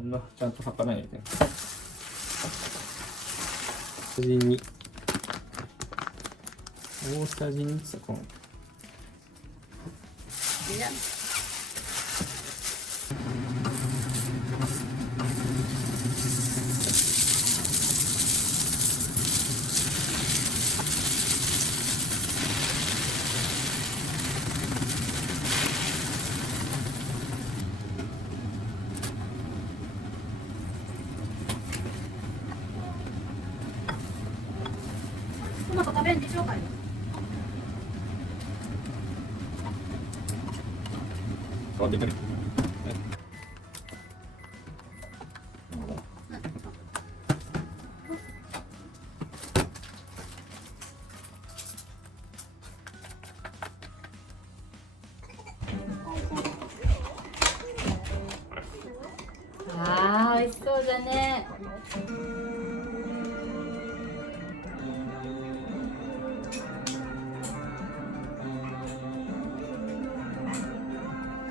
こんなちゃんと測らないといけない。大さじ2。大さじ2スプーン。トマト食べんでしょうかよ。変わってくる。あー、美味しそうだね。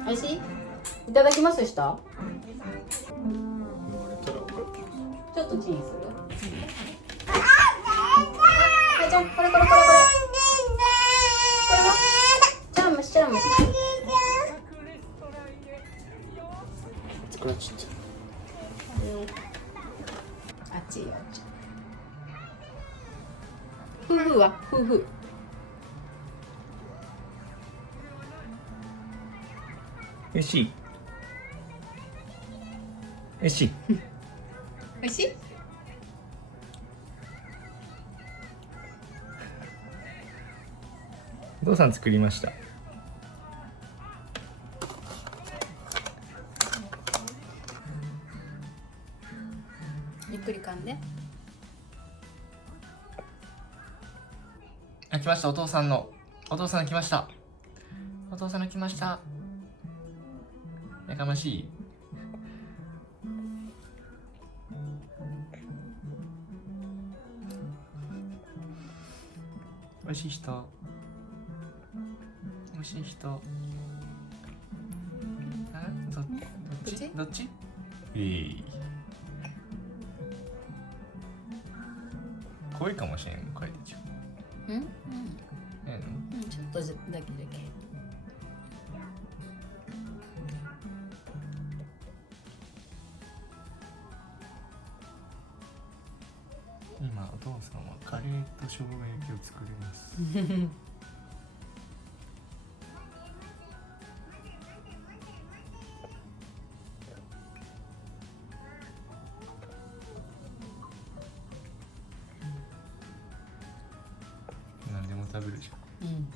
美味しい？いただきますした？ちょっとチンする？はい、じゃあこれ。これは？じゃあ蒸しちゃう蒸し。スクラッチって。あっちよ。夫婦は夫婦。おいしい。おいしい。美味しい？お父さん作りました。ゆっくり噛んで。あ、来ました。お父さんの来ました。お父さんの来ました。やかましい。おいしい人。おいしい人。あ、どっち？どっち？濃いかもしれん。書いてちゃう。うん？ちょっとだけ。今お父さんはカレーと生姜焼きを作ります。何でも食べるじゃん。